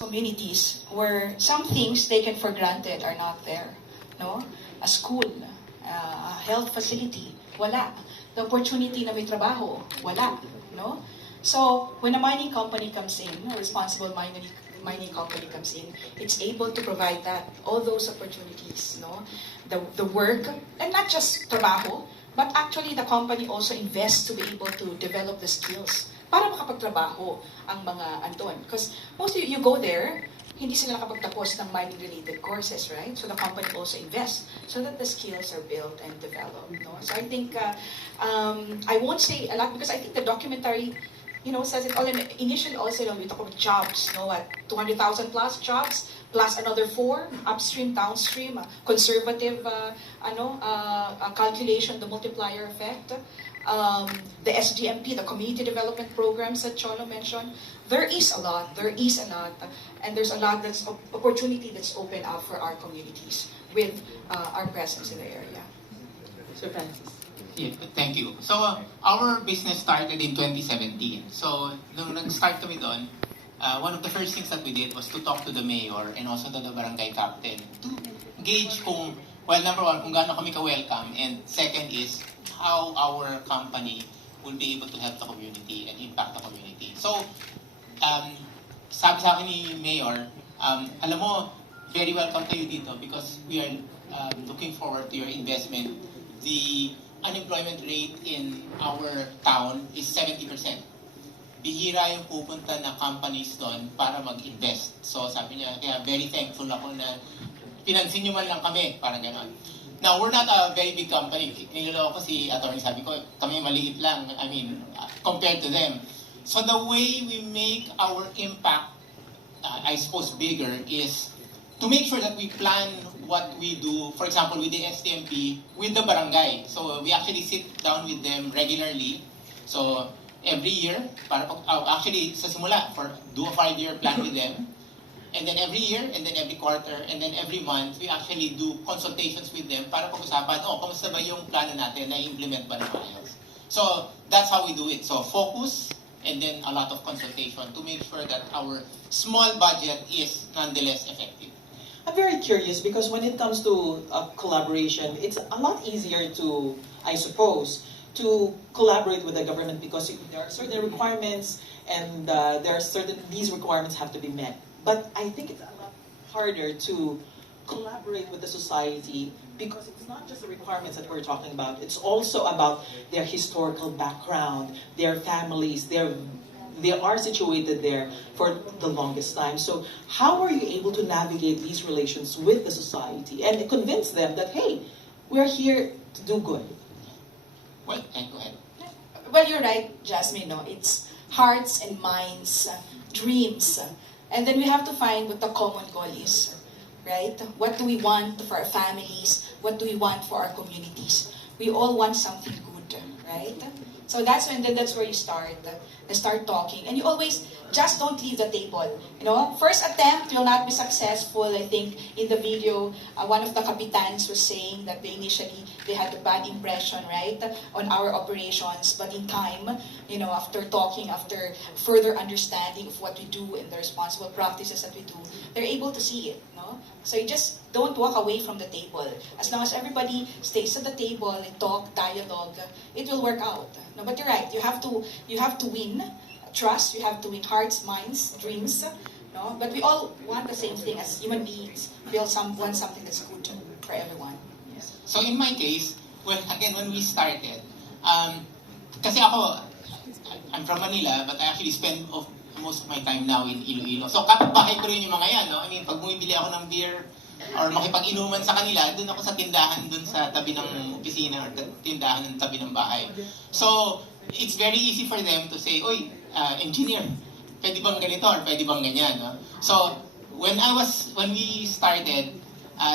communities where some things taken for granted are not there. No? A school, a health facility, wala. The opportunity na may trabaho, wala. No? So, when a mining company comes in, a responsible mining company comes in, it's able to provide that, all those opportunities, no? The work, and not just trabaho, but actually the company also invests to be able to develop the skills para makapagtrabaho ang mga andon. Because mostly you go there, hindi sila nakapagtapos ng mining-related courses, right? So the company also invests so that the skills are built and developed. No? So I think, I won't say a lot because I think the documentary, says it all. Initially also, we talk about jobs, at 200,000 plus jobs, plus another 4, upstream, downstream, conservative, calculation, the multiplier effect. The SGMP, the community development programs that Cholo mentioned, there is a lot, and there's a lot that's opportunity that's open up for our communities with our presence in the area. Sir Francis. Yeah, thank you. So, our business started in 2017. So, nung nag-start kami doon, one of the first things that we did was to talk to the mayor and also to the barangay captain to gauge kung, number one, kung gaano kami ka-welcome, and second is how our company will be able to help the community and impact the community. So, sabi sa akin ni Mayor, alam mo, very welcome kayo dito because we are looking forward to your investment. The unemployment rate in our town is 70%. Bihira yung pupunta na companies doon para mag-invest. So sabi niya, kaya very thankful ako na pinansin niyo man lang kami, parang gano'n. Now, we're not a very big company. Niloloko ko si attorney, sabi ko, kami maliit lang, compared to them. So the way we make our impact, I suppose, bigger is to make sure that we plan what we do, for example, with the STMP, with the barangay. So we actually sit down with them regularly. So every year, actually sa simula, do a 5-year plan with them. And then every year, and then every quarter, and then every month, we actually do consultations with them para pag-usapan, kamusta ba yung plano natin, na-implement ba ng ayos? So, that's how we do it. So, focus, and then a lot of consultation to make sure that our small budget is nonetheless effective. I'm very curious because when it comes to collaboration, it's a lot easier to, I suppose, to collaborate with the government because there are certain requirements and these requirements have to be met. But I think it's a lot harder to collaborate with the society because it's not just the requirements that we're talking about. It's also about their historical background, their families, they are situated there for the longest time. So how are you able to navigate these relations with the society and convince them that, hey, we're here to do good? Well, go ahead. Well, you're right, Jasmine. It's hearts and minds, dreams. And then we have to find what the common goal is, right? What do we want for our families? What do we want for our communities? We all want something good, right? So that's where you start talking. And you always just don't leave the table. First attempt will not be successful. I think in the video, one of the capitans was saying that they had a bad impression, right, on our operations. But in time, after talking, after further understanding of what we do and the responsible practices that we do, they're able to see it. So you just don't walk away from the table. As long as everybody stays at the table and talk, dialogue, it will work out. No, but you're right. You have to win trust. You have to win hearts, minds, dreams. No, but we all want the same thing as human beings. We all want something that's good for everyone. Yes. So in my case, when we started, kasi ako, I'm from Manila, but I actually spend most of my time now in Iloilo. So kapitbahay ko rin yung mga yan, no? Pag bumibili ako ng beer or makipag-inuman sa kanila, dun ako sa tindahan dun sa tabi ng opisina or tindahan ng tabi ng bahay. So it's very easy for them to say, "Oy, engineer, pwede bang ganito or pwede bang ganyan?" No? So when we started,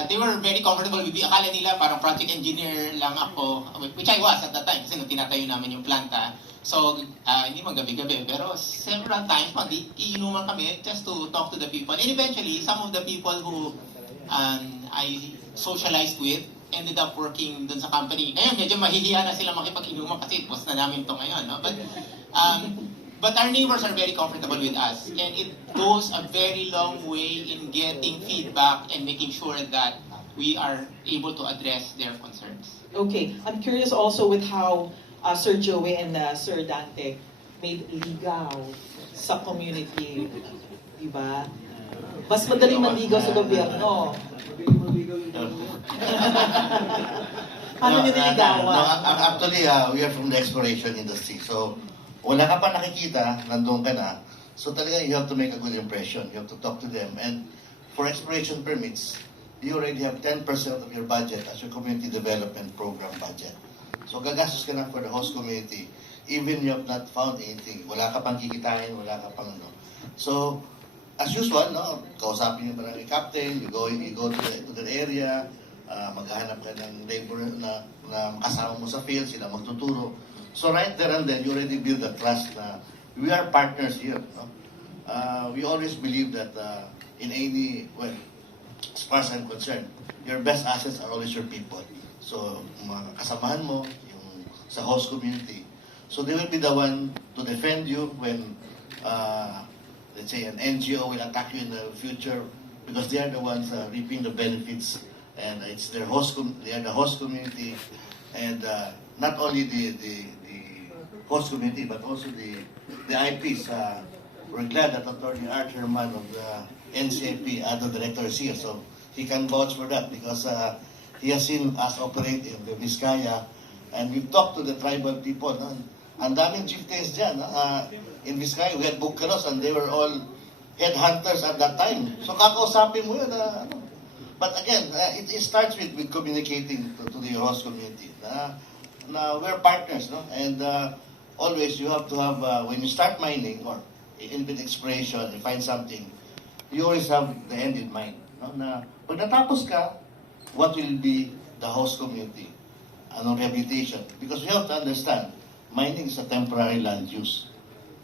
they were very comfortable with me. Akala nila parang project engineer lang ako, which I was at that time kasi nung tinatayo namin yung planta. So, hindi man gabi-gabi, pero several times, iinuman kami just to talk to the people. And eventually, some of the people who I socialized with ended up working dun sa company. Ngayon, medyo mahihiya na sila makipag-inuman kasi post na namin ito ngayon. No? But But our neighbors are very comfortable with us, and it goes a very long way in getting feedback and making sure that we are able to address their concerns. Okay, I'm curious also with how Sir Joey and Sir Dante made ligaw sa community, di ba? Mas madaling manligaw sa gobyerno. Paano nyo niligawan? Actually, we are from the exploration industry. So, wala ka pa nakikita, nandun ka na. So talaga, you have to make a good impression. You have to talk to them. And for exploration permits, you already have 10% of your budget as your community development program budget. So gagastos ka na for the host community. Even you have not found anything. Wala ka pang kikitain, wala ka pang ano. So, as usual, no, kausapin yung barangay captain, you go to the area, maghahanap ka ng labor na kasama mo sa field, sila magtuturo. So right there and then, you already build the trust na we are partners here. No? We always believe that in any, well, as far as I'm concerned, your best assets are always your people. So, mga kasamahan mo, yung sa host community. So they will be the one to defend you when, let's say, an NGO will attack you in the future because they are the ones reaping the benefits, and it's their they are the host community, and not only the host community but also the IPs. We're glad that Attorney Art Herman of the NCIP, the director, is here, so he can vouch for that because he has seen us operate in the Vizcaya, and we've talked to the tribal people. No? Ang daming chieftains dyan. In Vizcaya, we had Bukkaros and they were all headhunters at that time. So kakausapin mo yun. But again, it starts with communicating to the host community. Na we're partners, no? And always you have to have, when you start mining or in exploration, you find something, you always have the end in mind. No? Na pag natapos ka, what will be the host community? Anong rehabilitation? Because we have to understand, mining is a temporary land use.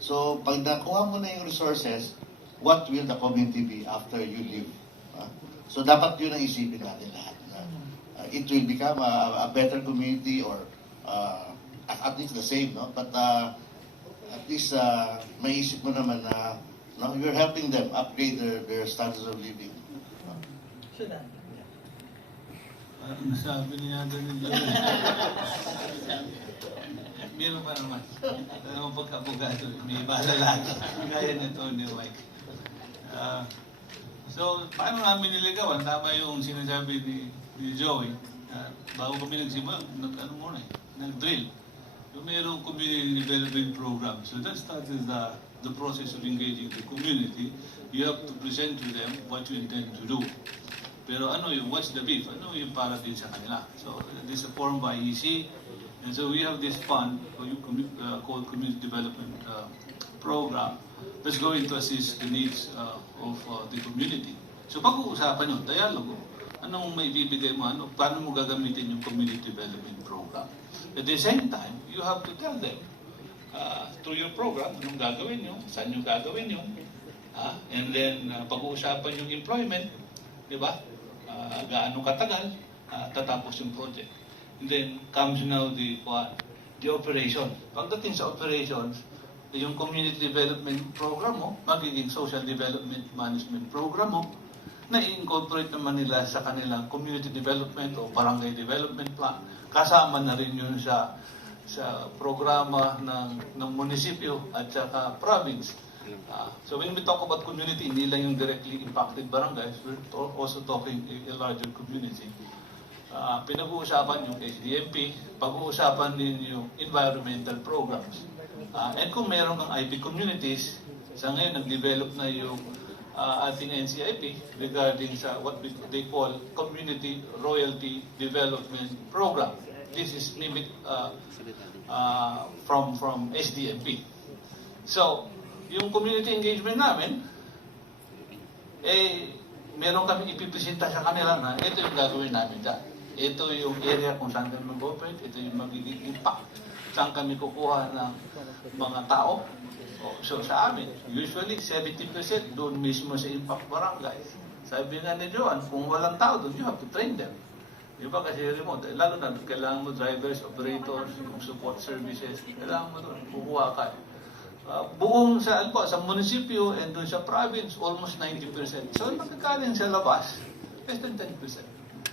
So, pag nakuha mo na yung resources, what will the community be after you leave? So, dapat yun ang isipin natin lahat. It will become a better community or at least the same, no? But at least maisip mo naman na no, you're helping them upgrade their standards of living. Ano sabi niya doon nila? Meron pa naman. Alam mo pagka-abogado, may malalaga. Gaya nito ni Mike. So, paano namin niligawan? Tama yung sinasabi ni Joey. Bago kami nagsimula, nag-drill. So, mayroong community development program. So, that started the process of engaging the community. You have to present to them what you intend to do. Pero what's the beef? Ano yung para din sa kanila? So, this is formed by EC. And so we have this fund called Community Development Program that's going to assist the needs of the community. So pag-uusapan yun, dialogo. Anong may bibigay mo? Paano mo gagamitin yung Community Development Program? At the same time, you have to tell them through your program, anong gagawin nyo, saan nyo gagawin nyo. And then pag-uusapan yung employment, di ba? Gaano katagal, tatapos yung project. And then comes now the operation. Pagdating sa operations, yung community development program mo, magiging social development management program mo, na i-incorporate naman nila sa kanilang community development o barangay development plan. Kasama na rin yun sa programa ng munisipyo at saka province. So when we talk about community, hindi lang yung directly impacted barangays, we're also talking a larger community. Pinag-uusapan yung HDMP, pag-uusapan din yung environmental programs. And kung meron kang IP communities, sa ngayon nag-develop na yung ating NCIP regarding sa what they call Community Royalty Development Program. This is mimic from HDMP. So, yung community engagement namin, meron kami ipipresenta sa kanila na ito yung gagawin namin dyan. Ito yung area kung saan kami mag-operate, ito yung magiging impact. Saan kami kukuha ng mga tao. So sa amin, usually 70% doon mismo sa impact barangay. Sabi nga ni Joan, kung walang tao doon, you have to train them. Di ba kasi remote, lalo na kailangan mo drivers, operators, support services, kailangan mo doon, kukuha ka. buong sa, ano po, sa munisipyo and doon sa province, almost 90%. So, nakakaling sa labas, less than 10%.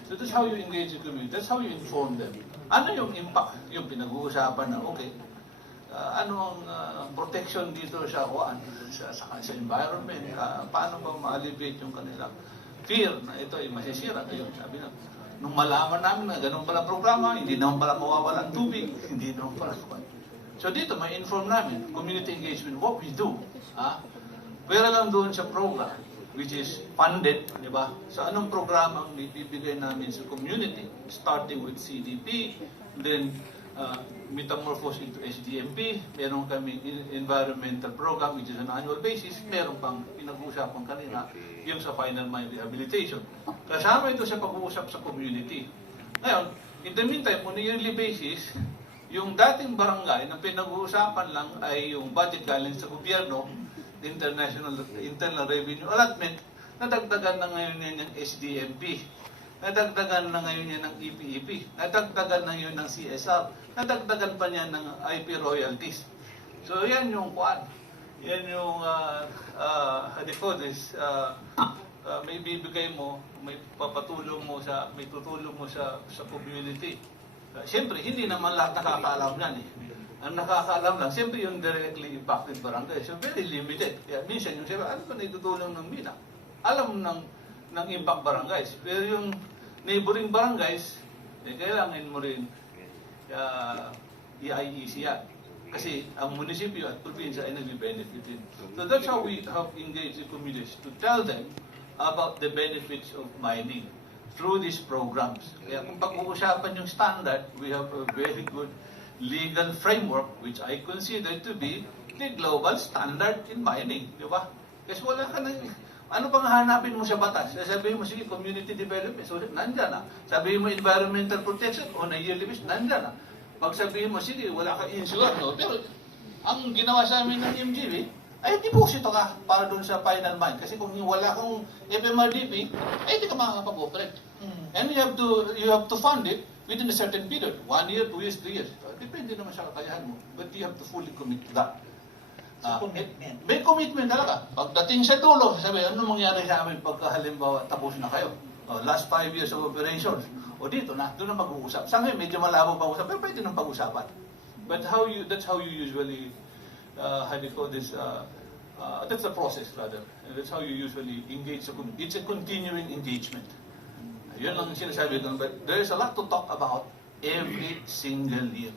So, that's how you engage the community. That's how you inform them. Ano yung impact? Yung pinag-uusapan na, okay, ano ang protection dito sa sa environment? Paano ba ma-alleviate yung kanilang fear na ito ay masisira? Ayun, sabi na, nung malaman namin na ganun pala programa, hindi naman pala mawawala ang tubig, hindi naman pala. So dito, may inform namin, community engagement, what we do. Pwera lang doon sa program, which is funded, di ba? So anong programa ang ibibigay namin sa community, starting with CDP, then metamorphose into SDMP, meron kami environmental program, which is an annual basis, meron pang pinag-uusapan kanina, yung sa final mile rehabilitation. Kasama ito sa pag-uusap sa community. Ngayon, in the meantime, on a yearly basis, yung dating barangay na pinag-uusapan lang ay yung budget galing sa gobyerno, internal revenue allotment, nadagdagan na ngayon yan ng SDMP, nadagdagan na ngayon yan ng EPEP, nadagdagan na yun ng CSR, nadagdagan pa niya ng IP royalties. So yan yung kuan, yan yung may bibigay mo, may papatulong mo sa, may tutulong mo sa community. Siyempre, hindi naman lahat nakakaalam yan eh. Ang nakakaalam lang, siyempre yung directly impacted barangay. So very limited. Kaya minsan yung siyempre, ano ba na itutulong ng MINA? Alam ng impact barangays. Pero yung neighboring barangays, kailangan mo rin i-IEC yan. Kasi ang munisipyo at probinsya ay nag-benefit din. So that's how we have engaged the communities to tell them about the benefits of mining through these programs. Kaya kung pag-uusapan yung standard, we have a very good legal framework which I consider to be the global standard in mining. Di ba? Kasi wala ka na, ano pang hanapin mo sa batas? Sabihin mo, sige, community development, so nandyan na. Sabihin mo, environmental protection, on a yearly basis, nandyan na. Pag sabihin mo, sige, wala ka insular, no? Pero ang ginawa sa amin ng MGB, ay deposito ka para doon sa final mine. Kasi kung wala kang FMRDP, ay hindi ka makakapag-operate. And you have to fund it within a certain period. 1 year, 2 years, 3 years. Depende naman sa kakayahan mo. But you have to fully commit to that. Commitment. May commitment talaga. Pagdating sa dulo, sabi, ano mangyari sa amin pagka halimbawa tapos na kayo? Last 5 years of operations. O dito na, doon na mag-uusap. Sa ngayon, medyo malabo pag-usap, pero pwede nang pag-usapan. But that's how you usually, how do you call this, that's the process rather. And that's how you usually engage the community. It's a continuing engagement. Yun lang sinasabi doon. But there's a lot to talk about every single year.